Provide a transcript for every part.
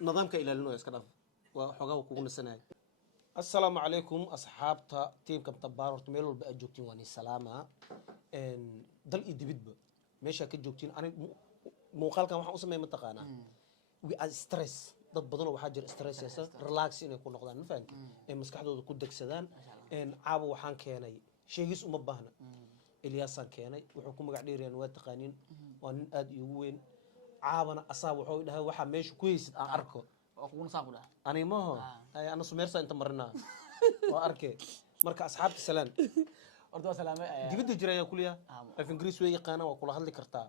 نظامك إلى لنو يسكنف وحقه وكون السنة السلام عليكم أصحابتا تيم كم تبار ورتميلو بأجوكتين واني السلامة إن دل إدبيد ماشي كجوكتين أنا موقال كان waxaan u sameeyay mataqaana we are stress dad badan oo waxa jira stress yasa relax inay ku noqdaan ma fahanti ee maskaxdooda ku degsadaan een caabo waxaan keenay sheegis uma baahna Ilyaasan keenay wuxuu ku magac dheeriyaan waa taqaaniin waa nin aad iigu weyn caabana asaab wuxuu dhahay waxa meesha ku haysid aan arko oo kugu saabu dhaha ani ma ay ana sumeersa inta marina waa arkay marka asxaabta salaan ordo salaame dibadda jiraya kuliya af ingiriis way yaqaana waa kula hadli kartaa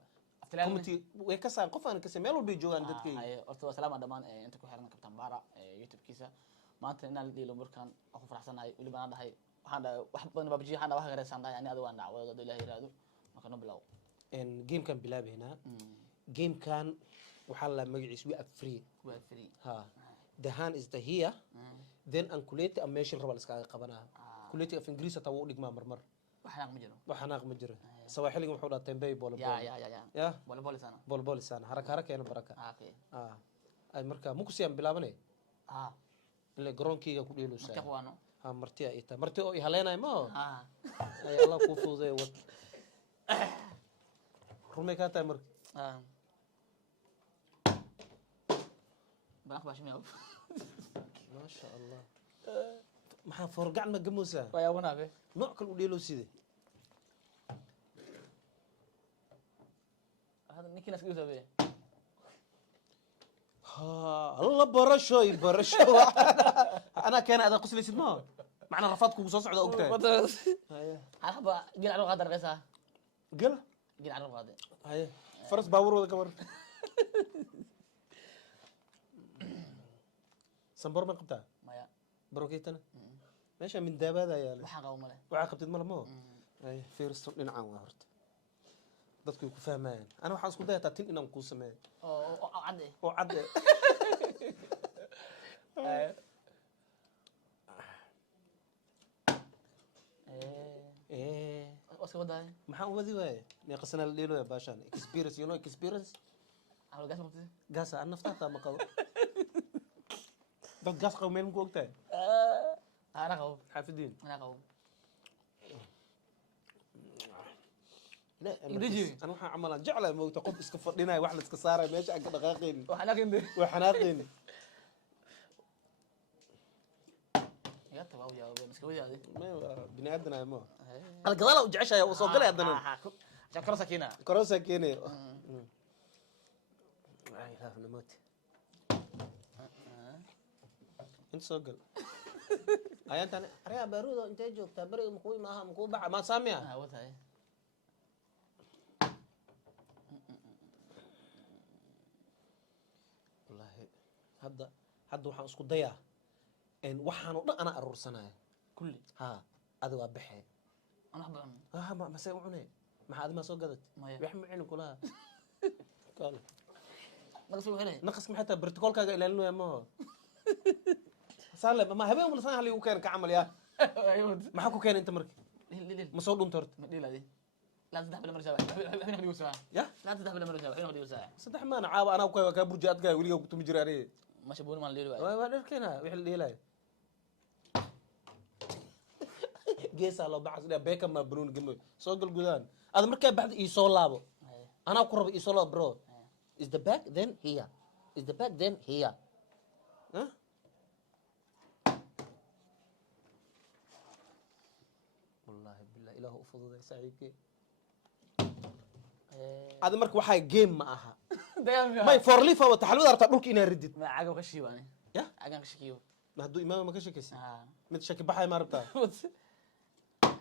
committee way ka saan qof aan ka sameeyay walba joogan dadkii ordo salaama dhamaan inta ku xiran kabtan baara youtube kiisa maanta inaan la dhiilo markaan aku faraxsanahay wali baan dhahay waxaan wax badan babji waxaan wax gareesan dhahay ani adigu aan dacwado ilaahay raado marka no bilaw game kan bilaabayna game kan waxa la magaciis waa free ha the hand is the here then an kuleti am meesha raba iska qabanaa kuleti af ingiriis ta wuu dhigmaa marmar waxanaaq ma jiro sawaaxiliga wuxuu dhaatay bay bool ya bool sana haraka keena baraka ay marka muku siyam bilaabanay ile garoonkiga ku dheeluusay ha marti ay taa marti oo ihaleenay ma ay Allah ku fuuday wad rumay ka taay marka banax baashi meeyo ما شاء الله ما فرقعنا قموسة ويا ونابه نأكل وديلو سيدي هذا نيكي ناس قيوسة بيه الله برشوي أنا كان هذا قصة ليس ما معنا رفضك وصوص على أوكتين أنا حبا قيل عرو غادر غيسا قل عرو غادر هاي فرس باور ولا كبر سنبر من قبتها مايا بروكيتنا ماشي من دابا هذا يا وحا قاو ماله وعاقبت ماله مو اي فيرس دينعان هورت dadku ku fahmaan ana waxaan isku dayaa tin inaan ku sameeyo oo cad واسكو وداي maxaan wadi waay neeqasana la dheelo baashan experience you know experience على قاس مقتي gaas aan naftaada ma qabo dad gaas qabo meel ku ogtahay انا قاو xaafidiin انا قاو لا انا waxaan amalan jeclaa moogta qof iska fadhinay wax la iska saaray meesha aan ka dhaqaaqeen waxanaaqeen يا تبا ويا مسكوي هذه ما بني ادم ما القضاله وجعشها وسoo galay hadana شكرا سكينه كروسا كيني ay laafna moot انت soo gal ayaan ariya baruudo intee joogtaa bariga muxuu maaha muxuu baxa ma saamiya watahay wallahi hadda waxaan isku dayaa in waxaan oo dhan ana aruursanayo kulli ha adu waa baxay انا حبا ma say u cunay maxaa aad ma soo gadat wax ma cinin kulaha kale نقصوا هنا نقص محتى بروتوكول كاga ilaalinayo ma سالم ما habeen wala san hal uu keen ka camal yaa maxaa ku keen inta markii ma soo dhunto horta ma dhiladi لا تذهب بلا مرسى وحين خدي وساعه يا لا تذهب بلا مرسى وحين خدي وساعه صدح ما انا عاب انا ka burjaad ka wiliga ku tumi jiraarey ما شبون ما ليلو waa dharkeena wixii leelay geesa loo baxas ila beeka ma bruun gamo soo gal gudaan aad markaa baxda ii soo laabo ana ku rabo ii soo laabo bro is the back then here is the back then here huh wallahi billahi ilahu ufududay saaxiibkii هذا مرك وحاي جيم معها ما يفورليفا وتحلو دارتا دولك إنا ردد ما عاقو كشيو أنا يا عاقو كشيو ما هدو إمام ما كشكسي متشكي بحاي ما ربطا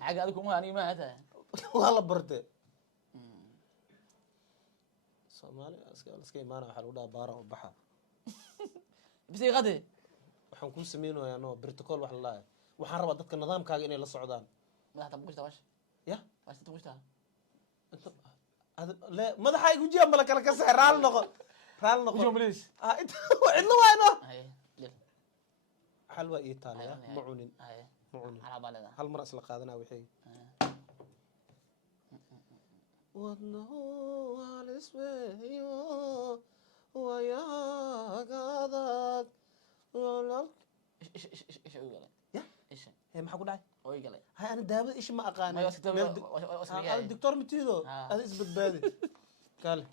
عاقو هذوك ما أنا ما هذا والله برده سومالي اسكي ما أنا حلو دا بارا وبحا بس غادي waxaan ku sameeyno yaano protocol wax la waxaan rabaa dadka nidaamkaaga inay la socdaan madaxda buushta wash ya waashta buushta لا madaxa igu jiyan bal kala ka saar raal noqo jumlis inta cidlo waayno ay xalwa Itaaliya macunin ala balada hal mar isla qaadana wixii wadno walisbeeyo ويا قضى إيش أقول لك يا إيش هي ما حكون داعي أقول لك هاي أنا دابا إيش ما أقان ما يوسف أنا الدكتور متيدو هذا إثبت بادي قال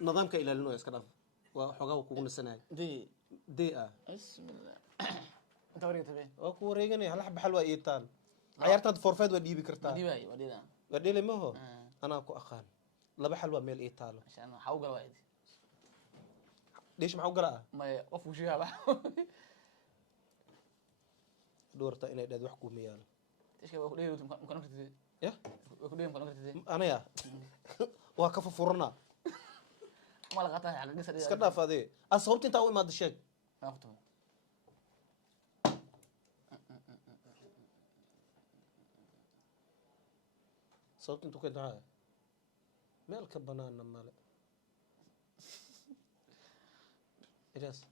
نظامك إلى لنو يسكر وحقه كون السنة دي بسم الله أنت وريت بيه أكو ريجني هلا حب حلوة إيطال عيارتها فورفيد ودي بكرتها ودي ده ودي لي ما هو أنا أكو أخان لبا حلوة ميل إيطال عشان حوقل واحد ليش معه قراءة ما يقفوا شيء بقى دورتا إني داد وحكو ميال إيش كده بقول ليه ممكن نكتب يا بقول ليه ممكن نكتب أنا يا وكفى فرنا ما لقطها على القصة اسكتنا فادي أصوبت أنت أول ما دشيت ما أكتب صوت أنتو كده هاي مالك بنانا مالك إجاز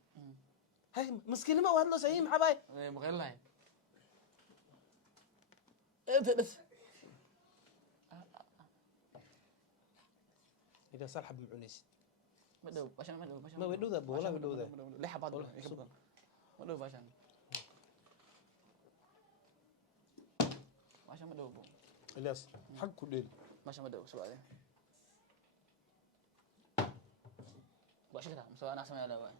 هاي مسكين ما واحد لو سعيم حباي مغير لاين إيه إذا سالحب معونيس بدو باشا ما بدو ذا ولا بدو ذا ليه حبات بدو باشا باشا بدو إلياس حق كلين باشا بدو سؤال باشا كده مسوي أنا سمع له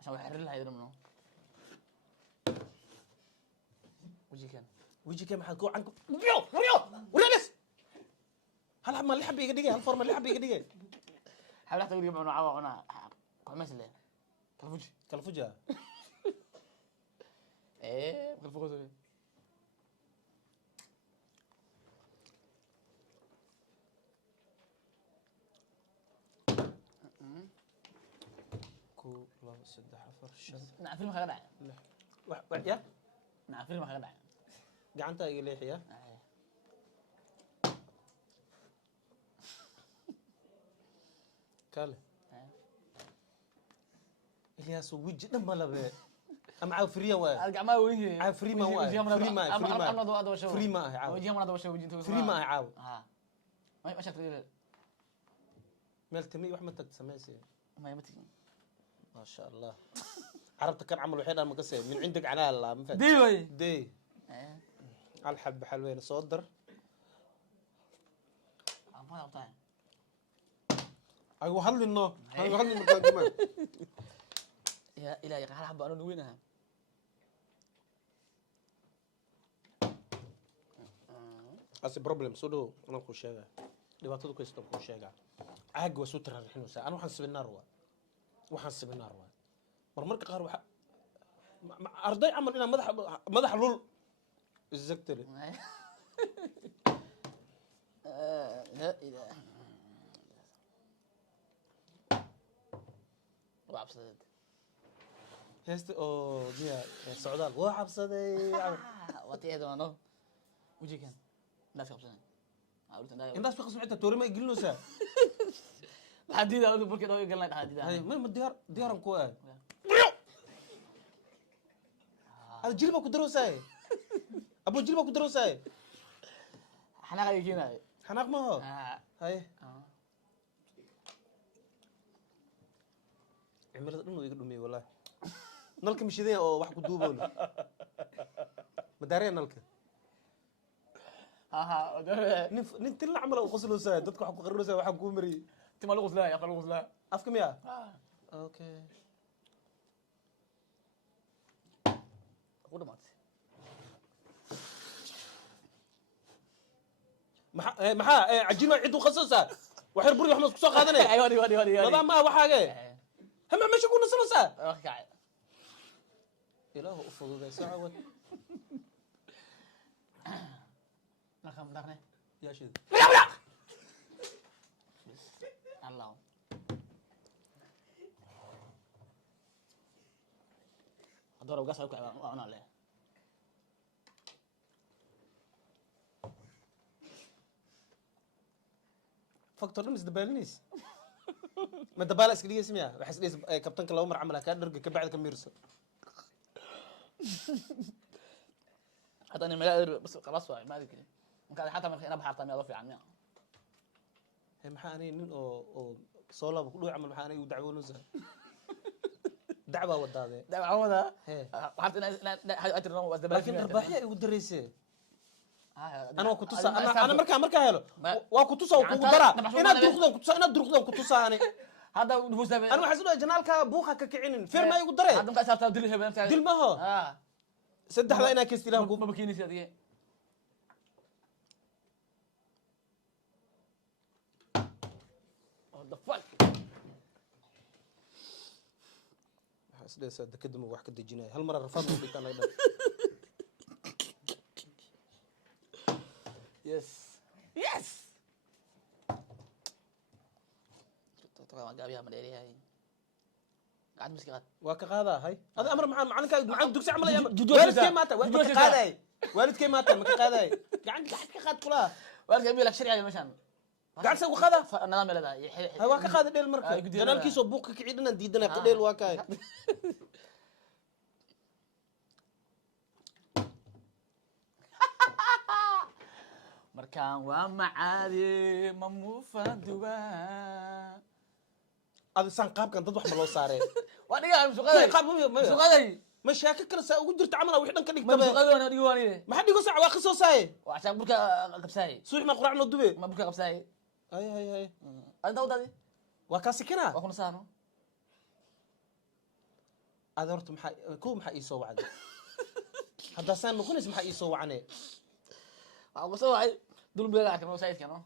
عشان بحرر لها يدري منه ويجي كم حكوا عنكم وريو هل حما اللي حبي يقدقي هل فورما اللي حبي يقدقي حاول تقول يبغى نعوى أنا كل مثله كالفجأة إيه كالفجأة كو لا سد حفر شد نعم فيلم خدع يا نعم فيلم خدع قعنتا يليح يا كاله إلياس وجه لما لبه أم عاو فريا واي أرجع ما وين عاو فري ما واي فري ما عاو وجه مرة دوشة وجه فري ما عاو ما شفت غير مال تمي وأحمد تسميسي ما يمتي ما شاء الله عرفتك كان عمل وحيد أنا مقصي من عندك عناء الله ما دي وي دي على الحب حلوين صدر ما أقطع أيوة هل إنه كمان يا إلهي هل حب أنا نوينها أصل بروبلم سودو أنا أقول شيء dhibaatadu kaysta ku sheega caag waa soo tararixinaysa aan waxaan sabinaa ruwa marmarka qaar waxa arday camal inaa madax lul exactly لا إله وعبصدت heesta oo miya socdaal waa cabsaday واتي هذا أنا وجي كان لا تقبلنا indaas ka qasbicta toorima igilinaysa حديد أقول بقول كده يقول لك حديد هاي ما ديارم كوان هذا جلبه كدروساي ابو جلبه كدروساي حنا يجينا حناق ما هو هاي عمرت دنو iga dhumay wallahi nalka mishideen oo wax ku duuboon madaareen nalka ننت اللي عمله وغسلوا ساعة تدك حق قرروا ساعة وحق كومري تما الغسلة يا فلو غسلة أفكم يا أوكي أقول مات محا عجينة عدو خصوصا وحير بري وحمد كسوق هذا نه ودي نظام ما وحاجة هم مش يكون نص ساعة أوكي إله أفضل ذي ساعة نخم دارني يا شيخ الله أدور وقص أوكي أنا له فكتور نمس دبالنيس ما دبال اسكلي اسمها بحس ليس كابتن كلا عمر عملها كان درج كبعد كم يرسل حتى أنا ما بس خلاص ما أدري كذي ممكن حتى من أنا بحط مياه في عني هي محاني نن أو صولة بقولوا عمل محاني ودعوه نزه دعوة وداده دعوة هي حتى أنا أترى نوم لكن رباحية يقول دريسة أنا أنا وكنت أنا مركا هلو وكنت سا وكنت درا أنا دروخدم كنت سا أنا هذا نفوس أنا وحسنا جنالك بوخا ككعين فير ما يقول دري هذا مقاس أفتح دل هبل دل ما هو سدح لا أنا كيستي لهم ما بكيني سيدي what the fuck حسنا سد كدم واحد كده جناي هالمرة رفضنا اللي كان أيضا yes طبعا قابيها مديري هاي قاعد مسكات واك هذا هاي هذا أمر معك دكتور عمل يا جدول والد جدا. كي مات جدول والد جدا. قاعد والد كي مات ما قاعد قاعد كخات كلها وارجع يبي لك شريعه مشان قاعد سوي خذا نظام لدا هاي واك خذا ديل مركب جنال كيسو بوك كعيدنا ديدنا قديل واكاي مركان ومعادي مموفا دوا هذا سانقاب كان ضد واحد لو صاري وانا قاعد مسوقي مسوقي مشاكل كلا سا ugu jirta amal wixii dhan ka ما dhigtaba مسوقي وانا ديواني ma xadigo sac waa qisoo saay وعشان بركا قبساي suux ma quraacno dube ما بركا قبساي hay انت ودادي waa ka sikina واكون سانو aad horta maxaa ii soo wacday hadda saan ma kunis maxaa ii soo wacnay اقول سوي دول بيلا كانوا سايد كانوا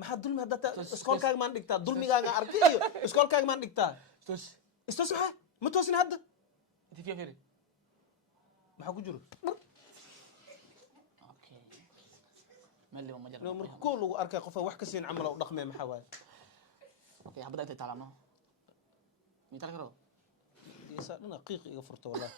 maxaa dulmi hadda iskoolkaaga maan dhigtaa dulmigaaga arkiyo iskoolkaaga maan dhigtaa توش istos maxaa ma toosin hadda انت فيها فيري maxaa ku jiro اوكي ملي ما جرب no marka koo lagu arkay qof wax ka siin camal oo dhaqmay maxaa waaye اوكي حبدا انت تعلمنا مين تعرف كده isa dhana qiiq iga furto wallahi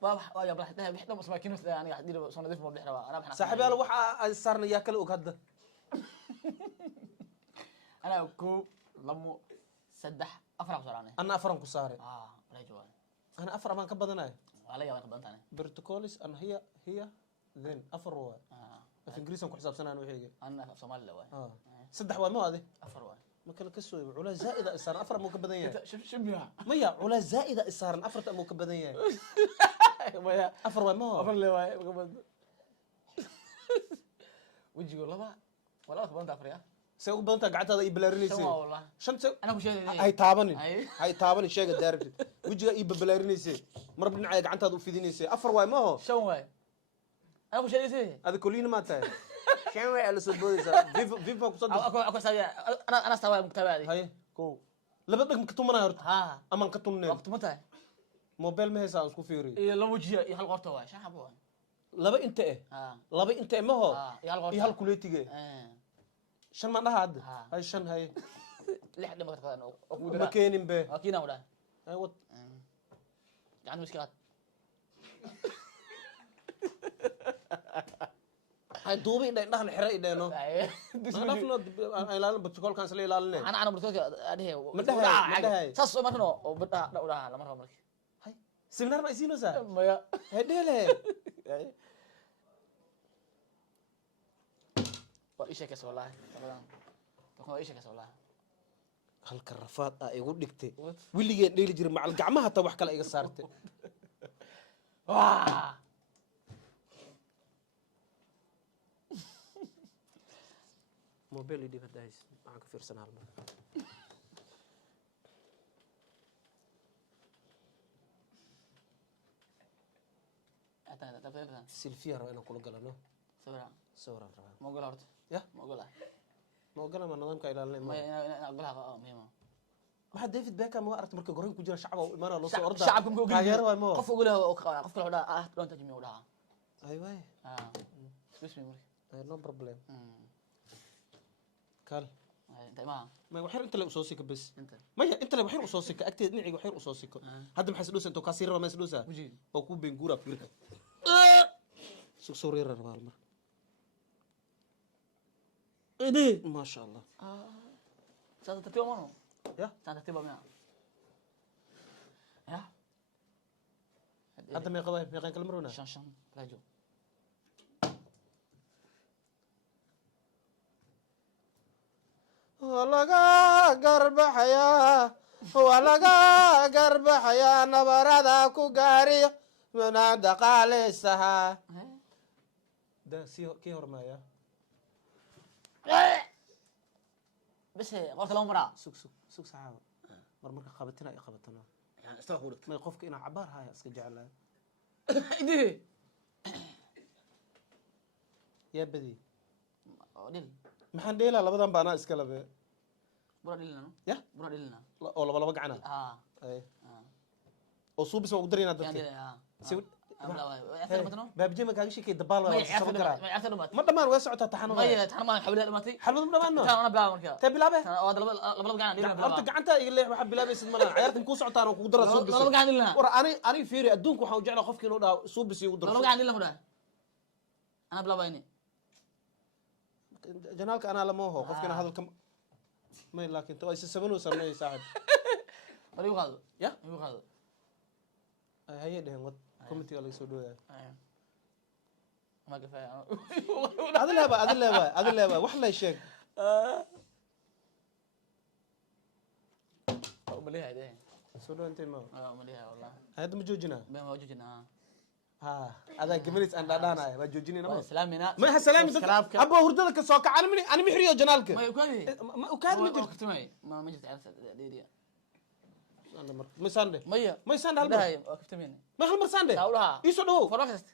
واضح يا بلح ده بيحضر مساكين يعني حدير صون نظيف ما بيحروا انا بحنا saaxiib yaal waxa saarna yaa kala og hadda انا كو لمو سدح افرق صرانه ana afaran ku saaray ولا جوان ana afar baan ka badanahay ولا يا قبنت انا protocolis an hiya then afar waa af ingiriisan ku xisaabsanaan wixii انا في صومال لا saddex waa ma waade افر واحد ma kala ka soo culays zaa'ida isaaran afar muu ka badan yahay شوف شبيها maya culays zaa'ida isaaran afarta muu ka badan yahay ويا afar waa ma افر لا واي قبنت وجهي والله ولا قبنت افر يا say ugu badan tahay gacantaada ii balaarinaysa سوا والله shanta انا مش hay taabanin أي. hay taabanin sheega daarabtid wajiga ii balaarinaysa marba dhinacay gacantaada u fidinaysa afar waa ma ho شو واي انا مش هذي ada koliina ma tahay shan way ala soo boodaysa viva ku soo اكو ساوي انا استوى متابعي hay ko laba dhag ka tumanay horta ها aman ka tumneen وقت متى mobile ma haysaa isku fiiri إيه لو وجهي يحل قرطه واي شو حبوا laba inta eh ها laba inta eh ma ho يحل قرطه iyo hal kuleetige shan ma dhaha hadda hay shan hay لحد ما تقدر ma keenin be اكيد ولا hay wad عندي مشكلات hay duubi indhahan xira idheeno anafno ilaalin protocol-kan sala ilaalinay انا برتوك اديه ما دهي ساس ما كانوا وبدا ودا لما مره مركي hay seminar ma isiinaysaa ما يا hay dheele وايش كاس والله تكون ايش كاس والله halka rafaad ah igu dhigtay wiligeen dheeli jiray macal gacmaha ta wax kale iga saartay واه mobile idib hadda hays waxaan ka fiirsanaa hal mar silfiya raba inaan kula galano صبر sawiraan rabaa ما اقول هرت يا ما اقولها ma ogala ma nidaamka ilaalinay ما ma انا اقولها مهمه maxaa david beckham ma aragtay marka gorayn ku jira shacab oo imaanaa loo soo ordaa شعبكم كوكي taageero waay ma قف اقولها قف كل ودا دون تجمي ودا ay waay اسمي مركي no problem kal انت ما ma waxyar inta la usoo sika bas انت maya inta la waxyar usoo sika agteed dhinaciga waxyar usoo siko hadda maxay sidoo santo ka siiraba ma sidoo saa وجي oo ku been guura firka soo reerar bal mar ايدي ما شاء الله ساعه ترتيب مانو يا ساعه ترتيب ما يا hadda meeqa waay meeqan kala marwana شان راجو laga garbaxaya waa laga garbaxaya nabarada ku gaariyo mana dhaqaaleysaha da si kii hormaya بس قلت لهم مرة sug saxaaba marka qabatina ay qabatana يعني استوى may qofka inaa cabaar haya iska jeclaa دي yaa badi ديل maxaan dheelaa labadan baanaa iska labe برا ديلنا يا؟ برا ديلنا oo laba gacana oo suubis ugu dareena dadka baabjee ma kaaga sheekay dabaal waa soo garaa ma dhamaan way socotaa taxano ما تحنا ما حولها دمتي xalmad ma dhamaano انا بلا مركا ta bilaabe هذا لبلا قاعد ديلنا horta gacanta iga leex waxa bilaabaysid ma laha ciyaartan ku socotaan oo kugu dara suubis لبلا قاعد ديلنا war ani fiiri adduunku waxa uu jeclaa qofkii inuu dhaho suubis igu daro لبلا قاعد ديلنا مرة انا بلا بايني janaalka anaa lama ho qofkina hadalka may laakiin ta isa sabano sameeyay saaxib ما يقال يا يقال ay haye dhehen wad committee laga soo dhawaaya ما كفايه adil leeba wax la sheeg مليها هذه soo dhawaantay ma مليها والله hadda ma joojina ما موجودنا ha adaa gamaris aan dhaadhaanaya waa joojinayna ma سلامنا ma ha salaami dadka abo hurdada ka soo kacan ani mixriyo janaalka ما يكوي ma ukaad ma jirto كفتمي ما جبت على دي ma sande ميه ma sande hal mar لا كفتمين ma hal mar sande تاولها iso dhawo فرنكست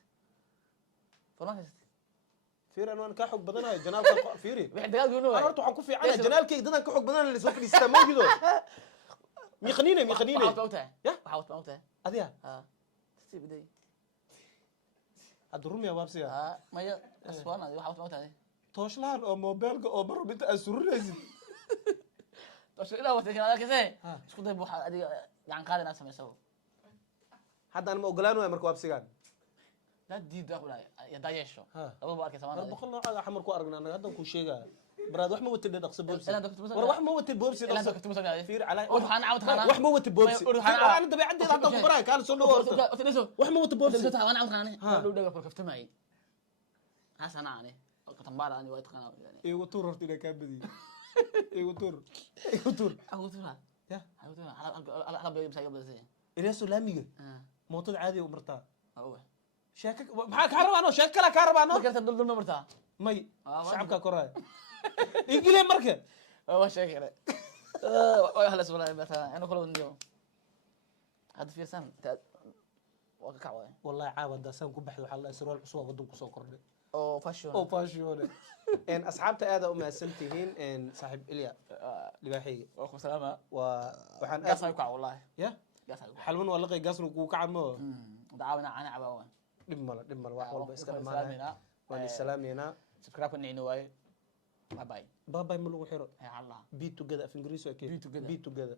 fiir anaan ka xog badanayo janaalka fiiri واحد دقال يقولوا horta waxaan ku fiicanahay janaalkay dadan ka xog badanaa la soo fadhiistaa moogido miqniine حاولت موتها يا حاولت موتها adiya ها تسيب بدي hadda rumiya waabsiya ها ميه اسوانا دي حاولت موتها دي tooshlaan oo mobilka oo mar inta aad surinaysid بس لا وقت كان هذا كذا ها شو ده بوح ادي يعني قاعد ناس ما يسوي hadda aan ma ogolaanayo marka waabsigaan لا دي ده ولا يا دايشو ها ابو بارك war سوانا boqol noocaada xamar ku aragnaa anaga haddan kuu sheegaa baraad wax ma watid dhaqso boobsi لا انت كنت war wax ma watid boobsi لا انت كنت مسوي fiir calaa قلت انا عاود انا wax ma watid boobsi ana dabeecaddeeda haddan ku baraay kaan soo dhawo horta قلت له wax ma watid boobsi قلت له انا عاود انا ها. لو دغ كفت معي حسن انا كنت مباراه اني وايد قناه يعني igu tuur horta inaa kaa badiyo igu tuur اقول له يا اقول له على بيمسك قبل زين ilaaso laamiga ها mootada caadi u martaa هو sheeko maxaa kaa rabaa anoo sheeko kale kaa rabaa anoo فكرت دول مرتاح may ما shacabkaa koraaya igile marka هو شيء كده هلا سؤال مثلا انا كل اليوم هذا في سنه وقع وين wallahi caawa daasaan ku baxay waxaa la isrool cusub waddan ku soo kordhay او فاشون oo fashion asxaabta aad u mahadsan tihiin saaxiib ilya libaaxiga واخو سلامه waa waxaan قاس يقع والله ya قاس يقع xalwan waa laqay gaasna kuu kacamo دعاونا انا عباوان dhib mal wax walba iska dhamaanaya waan salaameynaa سبسكرايب نينو واي باي باي bye bye ma lagu xiro يا الله be together af ingiriisi waa Be together. be together